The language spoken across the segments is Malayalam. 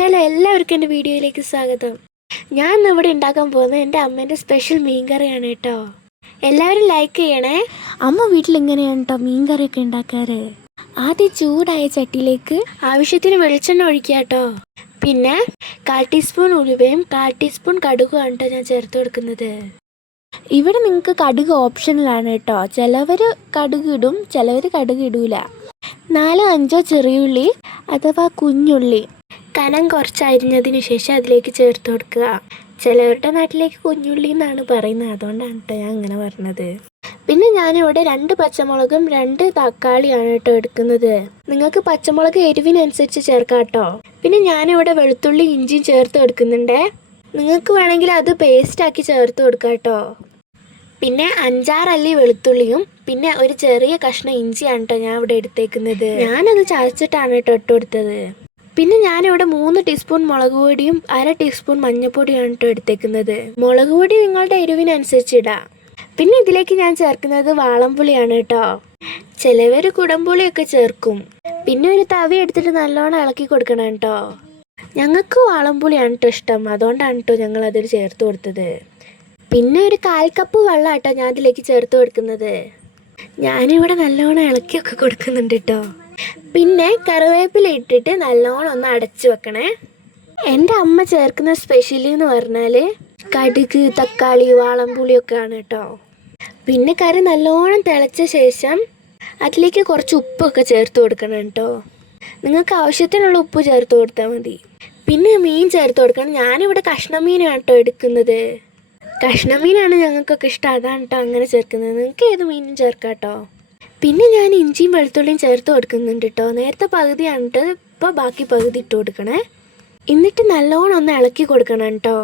ഹലോ, എല്ലാവർക്കും എൻ്റെ വീഡിയോയിലേക്ക് സ്വാഗതം. ഞാൻ ഇന്ന് ഇവിടെ ഉണ്ടാക്കാൻ പോകുന്നത് എൻ്റെ അമ്മേൻ്റെ സ്പെഷ്യൽ മീൻകറിയാണ് കേട്ടോ. എല്ലാവരും ലൈക്ക് ചെയ്യണേ. അമ്മ വീട്ടിൽ ഇങ്ങനെയാണ് കേട്ടോ മീൻകറിയൊക്കെ ഉണ്ടാക്കാറ്. ആദ്യം ചൂടായ ചട്ടിയിലേക്ക് ആവശ്യത്തിന് വെളിച്ചെണ്ണ ഒഴിക്കുക കേട്ടോ. പിന്നെ 1/4 ടീസ്പൂൺ ഉലുവയും 1/4 ടീസ്പൂൺ കടുകുമാണ് കേട്ടോ ഞാൻ ചേർത്ത് കൊടുക്കുന്നത്. ഇവിടെ നിങ്ങൾക്ക് കടുക് ഓപ്ഷണലാണ് കേട്ടോ. ചിലവർ കടുക് ഇടും, ചിലവർ കടുക് ഇടൂല. 4-5 ചെറിയുള്ളി അഥവാ കുഞ്ഞുള്ളി കനം കുറച്ച് അരിഞ്ഞതിന് ശേഷം അതിലേക്ക് ചേർത്ത് കൊടുക്കുക. ചിലവരുടെ നാട്ടിലേക്ക് കുഞ്ഞുള്ളി എന്നാണ് പറയുന്നത്, അതുകൊണ്ടാണ് കേട്ടോ ഞാൻ അങ്ങനെ പറഞ്ഞത്. പിന്നെ ഞാനിവിടെ 2 പച്ചമുളകും 2 തക്കാളിയാണ് കേട്ടോ എടുക്കുന്നത്. നിങ്ങൾക്ക് പച്ചമുളക് എരിവിനനുസരിച്ച് ചേർക്കാം കേട്ടോ. പിന്നെ ഞാനിവിടെ വെളുത്തുള്ളി ഇഞ്ചിയും ചേർത്ത് കൊടുക്കുന്നുണ്ട്. നിങ്ങൾക്ക് വേണമെങ്കിൽ അത് പേസ്റ്റാക്കി ചേർത്ത് കൊടുക്കാം കേട്ടോ. പിന്നെ 5-6 അല്ലി വെളുത്തുള്ളിയും പിന്നെ ഒരു ചെറിയ കഷ്ണം ഇഞ്ചിയാണ് കേട്ടോ ഞാൻ ഇവിടെ എടുത്തേക്കുന്നത്. ഞാനത് ചതച്ചിട്ടാണ് കേട്ടോ ഇട്ട് കൊടുത്തത്. പിന്നെ ഞാനിവിടെ 3 ടീസ്പൂൺ മുളക് പൊടിയും 1/2 ടീസ്പൂൺ മഞ്ഞൾപ്പൊടിയാണ് കേട്ടോ എടുത്തേക്കുന്നത്. മുളക് പൊടി നിങ്ങളുടെ എരിവിനനുസരിച്ച് ഇടാം. പിന്നെ ഇതിലേക്ക് ഞാൻ ചേർക്കുന്നത് വാളംപുളിയാണ് കേട്ടോ. ചിലവർ കുടംപുളിയൊക്കെ ചേർക്കും. പിന്നെ ഒരു തവി എടുത്തിട്ട് നല്ലോണം ഇളക്കി കൊടുക്കണം കേട്ടോ. ഞങ്ങൾക്ക് വാളംപുളിയാണ് കേട്ടോ ഇഷ്ടം, അതുകൊണ്ടാണ് കേട്ടോ ഞങ്ങൾ അതിൽ ചേർത്ത് കൊടുത്തത്. പിന്നെ ഒരു 1/4 കപ്പ് വെള്ളം കേട്ടോ ഞാൻ അതിലേക്ക് ചേർത്ത് കൊടുക്കുന്നത്. ഞാനിവിടെ നല്ലോണം ഇളക്കിയൊക്കെ കൊടുക്കുന്നുണ്ട് കേട്ടോ. പിന്നെ കറിവേപ്പില ഇട്ടിട്ട് നല്ലോണം ഒന്ന് അടച്ചു വെക്കണേ. എൻ്റെ അമ്മ ചേർക്കുന്ന സ്പെഷ്യലി എന്ന് പറഞ്ഞാൽ കടുക്, തക്കാളി, വാളംപുളിയൊക്കെ ആണ് കേട്ടോ. പിന്നെ കറി നല്ലോണം തിളച്ച ശേഷം അതിലേക്ക് കുറച്ച് ഉപ്പൊക്കെ ചേർത്ത് കൊടുക്കണം കേട്ടോ. നിങ്ങൾക്ക് ആവശ്യത്തിനുള്ള ഉപ്പ് ചേർത്ത് കൊടുത്താൽ മതി. പിന്നെ മീൻ ചേർത്ത് കൊടുക്കണം. ഞാനിവിടെ കഷ്ണമീനാണ് കേട്ടോ എടുക്കുന്നത്. കഷ്ണമീനാണ് ഞങ്ങൾക്കൊക്കെ ഇഷ്ടം, അതാണ് കേട്ടോ അങ്ങനെ ചേർക്കുന്നത്. നിങ്ങൾക്ക് ഏത് മീനും ചേർക്കാം കേട്ടോ. പിന്നെ ഞാൻ ഇഞ്ചിയും വെളുത്തുള്ളിയും ചേർത്ത് കൊടുക്കുന്നുണ്ട് കേട്ടോ. നേരത്തെ പകുതിയാണ് കേട്ടോ, ഇപ്പോൾ ബാക്കി പകുതി ഇട്ട് കൊടുക്കണേ. എന്നിട്ട് നല്ലോണം ഒന്ന് ഇളക്കി കൊടുക്കണം കേട്ടോ.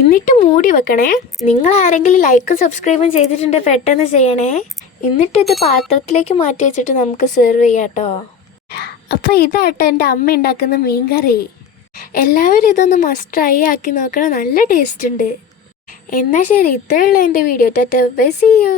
എന്നിട്ട് മൂടി വെക്കണേ. നിങ്ങൾ ആരെങ്കിലും ലൈക്കും സബ്സ്ക്രൈബും ചെയ്തിട്ടുണ്ടെങ്കിൽ പെട്ടെന്ന് ചെയ്യണേ. എന്നിട്ട് ഇത് പാത്രത്തിലേക്ക് മാറ്റി വെച്ചിട്ട് നമുക്ക് സെർവ് ചെയ്യാം കേട്ടോ. അപ്പോൾ ഇതാട്ടോ എൻ്റെ അമ്മ ഉണ്ടാക്കുന്ന മീൻ കറി. എല്ലാവരും ഇതൊന്ന് മസ്റ്റ് ട്രൈ ആക്കി നോക്കണം, നല്ല ടേസ്റ്റ് ഉണ്ട്. എന്നാൽ ശരി, ഇത്രയുള്ള എൻ്റെ video. Tata, bye, see U.